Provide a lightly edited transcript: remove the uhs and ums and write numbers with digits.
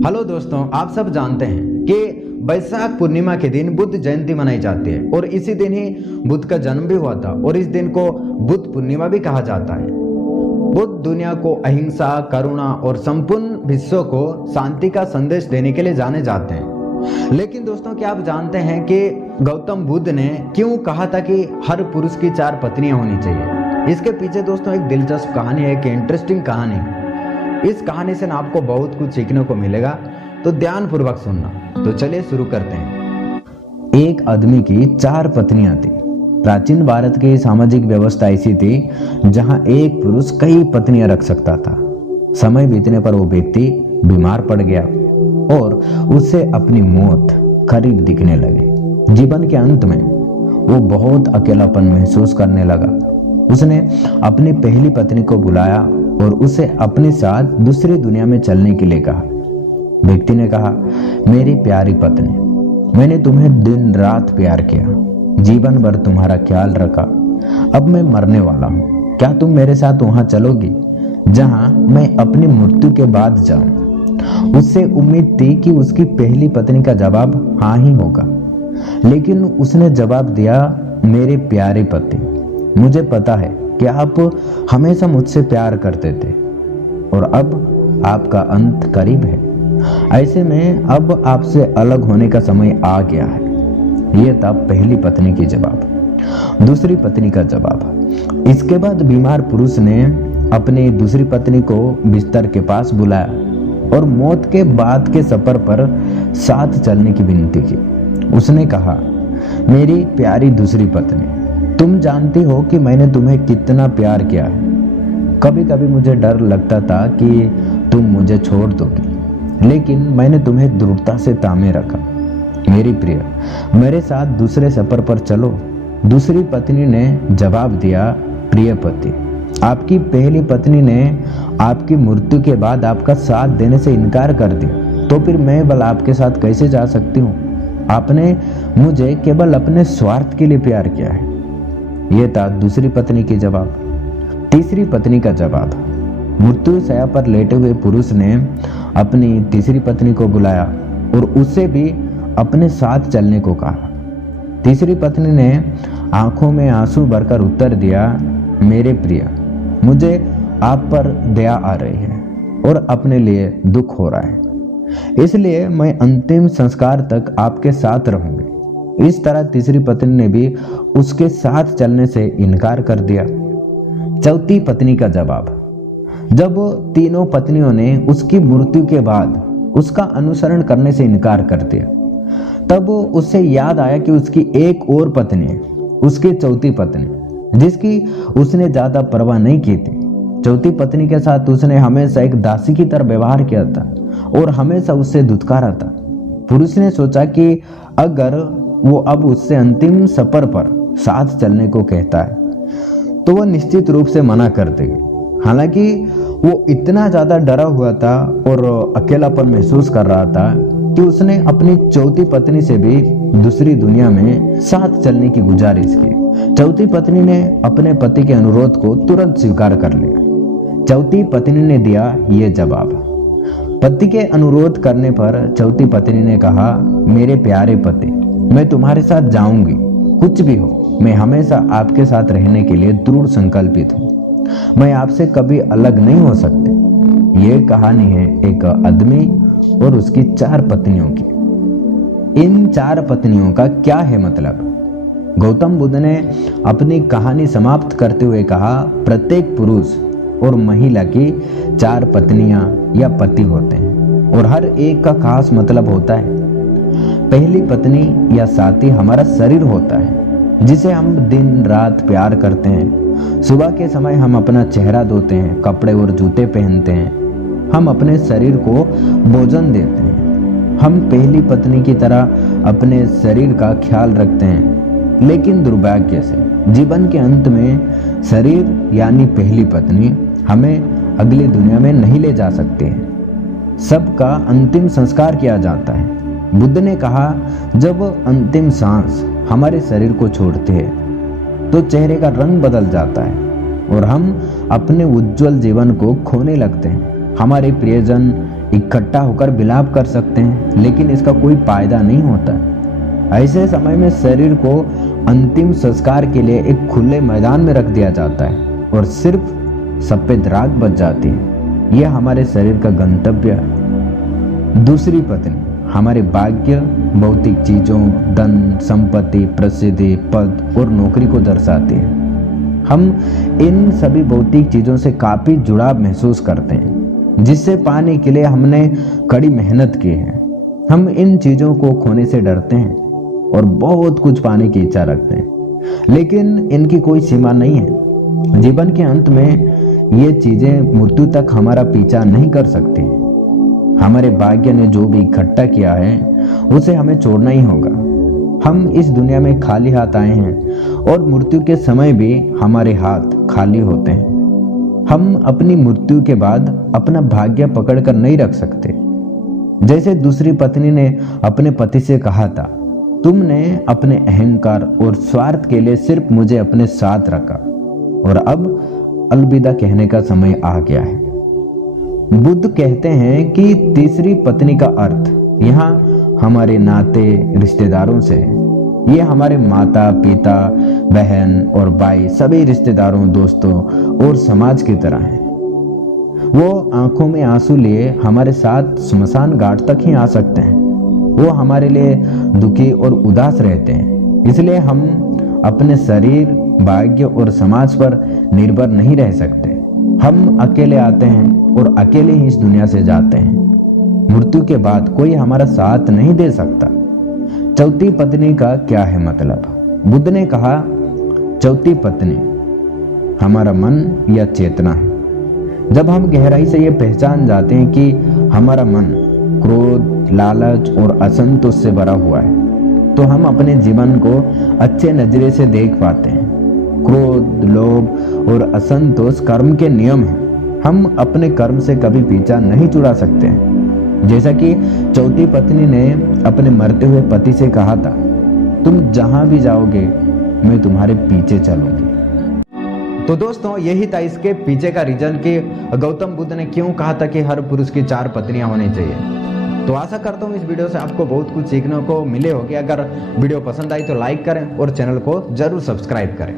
Hello दोस्तों, आप सब जानते हैं कि वैशाख पूर्णिमा के दिन बुद्ध जयंती मनाई जाती है और इसी दिन ही बुद्ध का जन्म भी हुआ था और इस दिन को बुद्ध पूर्णिमा भी कहा जाता है। बुद्ध दुनिया को अहिंसा, करुणा और संपूर्ण विश्व को शांति का संदेश देने के लिए जाने जाते हैं। लेकिन दोस्तों, क्या आप जानते हैं कि गौतम बुद्ध ने क्यों कहा था कि हर पुरुष की 4 पत्नियां होनी चाहिए? इसके पीछे दोस्तों एक दिलचस्प कहानी है, एक इंटरेस्टिंग कहानी है। इस कहानी से ना आपको बहुत कुछ सीखने को मिलेगा, तो ध्यानपूर्वक सुनना। तो चलिए शुरू करते हैं। एक आदमी की 4 पत्नियां थी। प्राचीन भारत की सामाजिक व्यवस्था ऐसी थी जहां एक पुरुष कई पत्नियां रख सकता था। समय बीतने पर वो व्यक्ति बीमार पड़ गया और उससे अपनी मौत करीब दिखने लगी। जीवन के अंत में वो बहुत अकेलापन महसूस करने लगा। उसने अपनी पहली पत्नी को बुलाया और उसे अपने साथ दूसरी दुनिया में चलने के लिए कहा। व्यक्ति ने कहा, मेरी प्यारी पत्नी, मैंने तुम्हें दिन रात प्यार किया, जीवन भर तुम्हारा ख्याल रखा। अब मैं मरने वाला हूँ, क्या तुम मेरे साथ वहां चलोगी जहां मैं अपनी मृत्यु के बाद जाऊं? उससे उम्मीद थी कि उसकी पहली पत्नी का जवाब हाँ ही होगा, लेकिन उसने जवाब दिया, मेरे प्यारे पति, मुझे पता है कि आप हमेशा मुझसे प्यार करते थे और अब आपका अंत करीब है। ऐसे में अब आपसे अलग होने का समय आ गया है। यह था पहली पत्नी की जवाब। दूसरी पत्नी का जवाब। इसके बाद बीमार पुरुष ने अपनी दूसरी पत्नी को बिस्तर के पास बुलाया और मौत के बाद के सफर पर साथ चलने की विनती की। उसने कहा, मेरी प्यारी दूसरी पत्नी, तुम जानती हो कि मैंने तुम्हें कितना प्यार किया है। कभी कभी मुझे डर लगता था कि तुम मुझे छोड़ दोगी, लेकिन मैंने तुम्हें दृढ़ता से थामे रखा। मेरी प्रिय, मेरे साथ दूसरे सफर पर चलो। दूसरी पत्नी ने जवाब दिया, प्रिय पति, आपकी पहली पत्नी ने आपकी मृत्यु के बाद आपका साथ देने से इनकार कर दिया, तो फिर मैं भला आपके साथ कैसे जा सकती हूँ? आपने मुझे केवल अपने स्वार्थ के लिए प्यार किया है। यह था दूसरी पत्नी की जवाब। तीसरी पत्नी का जवाब। मृत्यु शैया पर लेटे हुए पुरुष ने अपनी तीसरी पत्नी को बुलाया और उससे भी अपने साथ चलने को कहा। तीसरी पत्नी ने आंखों में आंसू भरकर उत्तर दिया, मेरे प्रिय, मुझे आप पर दया आ रही है और अपने लिए दुख हो रहा है, इसलिए मैं अंतिम संस्कार तक आपके साथ रहूंगी। इस तरह तीसरी पत्नी ने भी उसके साथ चलने से इनकार कर दिया। चौथी पत्नी का जवाब। जब तीनों पत्नियों ने उसकी मृत्यु के बाद उसका अनुसरण करने से इनकार कर दिया, तब उससे याद आया कि उसकी एक और पत्नी है, उसकी चौथी पत्नी, जिसकी उसने ज्यादा परवाह नहीं की थी। चौथी पत्नी के साथ उसने हमेशा एक दासी की तरह व्यवहार किया था और हमेशा उससे दुत्कारा था। पुरुष ने सोचा कि अगर वो अब उससे अंतिम सफर पर साथ चलने को कहता है तो वह निश्चित रूप से मना कर देगी। हालांकि वो इतना ज्यादा डरा हुआ था और अकेलापन महसूस कर रहा था कि उसने अपनी चौथी पत्नी से भी दूसरी दुनिया में साथ चलने की गुजारिश की। चौथी पत्नी ने अपने पति के अनुरोध को तुरंत स्वीकार कर लिया। चौथी पत्नी ने दिया ये जवाब। पति के अनुरोध करने पर चौथी पत्नी ने कहा, मेरे प्यारे पति, मैं तुम्हारे साथ जाऊंगी, कुछ भी हो, मैं हमेशा आपके साथ रहने के लिए दृढ़ संकल्पित हूँ। मैं आपसे कभी अलग नहीं हो सकती। ये कहानी है एक आदमी और उसकी 4 पत्नियों की। इन 4 पत्नियों का क्या है मतलब? गौतम बुद्ध ने अपनी कहानी समाप्त करते हुए कहा, प्रत्येक पुरुष और महिला की 4 पत्नियां या पति होते हैं और हर एक का खास मतलब होता है। पहली पत्नी या साथी हमारा शरीर होता है, जिसे हम दिन रात प्यार करते हैं। सुबह के समय हम अपना चेहरा धोते हैं, कपड़े और जूते पहनते हैं, हम अपने शरीर को भोजन देते हैं। हम पहली पत्नी की तरह अपने शरीर का ख्याल रखते हैं, लेकिन दुर्भाग्य से जीवन के अंत में शरीर यानी पहली पत्नी हमें अगली दुनिया में नहीं ले जा सकती है। सबका अंतिम संस्कार किया जाता है। बुद्ध ने कहा, जब अंतिम सांस हमारे शरीर को छोड़ती है तो चेहरे का रंग बदल जाता है और हम अपने उज्जवल जीवन को खोने लगते हैं। हमारे प्रियजन इकट्ठा होकर विलाप कर सकते हैं, लेकिन इसका कोई फायदा नहीं होता। ऐसे समय में शरीर को अंतिम संस्कार के लिए एक खुले मैदान में रख दिया जाता है और सिर्फ सफेद राख बच जाती है। यह हमारे शरीर का गंतव्य है। दूसरी पत्नी हमारे भाग्य, भौतिक चीजों, धन, संपत्ति, प्रसिद्धि, पद और नौकरी को दर्शाती है। हम इन सभी भौतिक चीजों से काफी जुड़ाव महसूस करते हैं, जिससे पाने के लिए हमने कड़ी मेहनत की है। हम इन चीजों को खोने से डरते हैं और बहुत कुछ पाने की इच्छा रखते हैं, लेकिन इनकी कोई सीमा नहीं है। जीवन के अंत में ये चीजें मृत्यु तक हमारा पीछा नहीं कर सकती। हमारे भाग्य ने जो भी इकट्ठा किया है उसे हमें छोड़ना ही होगा। हम इस दुनिया में खाली हाथ आए हैं और मृत्यु के समय भी हमारे हाथ खाली होते हैं। हम अपनी मृत्यु के बाद अपना भाग्य पकड़ कर नहीं रख सकते। जैसे दूसरी पत्नी ने अपने पति से कहा था, तुमने अपने अहंकार और स्वार्थ के लिए सिर्फ मुझे अपने साथ रखा और अब अलविदा कहने का समय आ गया है। बुद्ध कहते हैं कि तीसरी पत्नी का अर्थ यहाँ हमारे नाते रिश्तेदारों से है। ये हमारे माता, पिता, बहन और भाई, सभी रिश्तेदारों, दोस्तों और समाज की तरह हैं। वो आंखों में आंसू लिए हमारे साथ स्मशान घाट तक ही आ सकते हैं। वो हमारे लिए दुखी और उदास रहते हैं। इसलिए हम अपने शरीर, भाग्य और समाज पर निर्भर नहीं रह सकते। हम अकेले आते हैं और अकेले ही इस दुनिया से जाते हैं। मृत्यु के बाद कोई हमारा साथ नहीं दे सकता। चौथी पत्नी का क्या है मतलब? बुद्ध ने कहा, चौथी पत्नी हमारा मन या चेतना है। जब हम गहराई से ये पहचान जाते हैं कि हमारा मन क्रोध, लालच और असंतोष से भरा हुआ है, तो हम अपने जीवन को अच्छे नजरे से देख पाते हैं। क्रोध, लोभ और असंतोष कर्म के नियम हैं। हम अपने कर्म से कभी पीछा नहीं छुड़ा सकते हैं। जैसा कि चौथी पत्नी ने अपने मरते हुए पति से कहा था, तुम जहां भी जाओगे मैं तुम्हारे पीछे चलूंगी। तो दोस्तों, यही था इसके पीछे का रीजन कि गौतम बुद्ध ने क्यों कहा था कि हर पुरुष की 4 पत्नियां होनी चाहिए। तो आशा करता हूँ इस वीडियो से आपको बहुत कुछ सीखने को मिले होगी। अगर वीडियो पसंद आई तो लाइक करें और चैनल को जरूर सब्सक्राइब करें।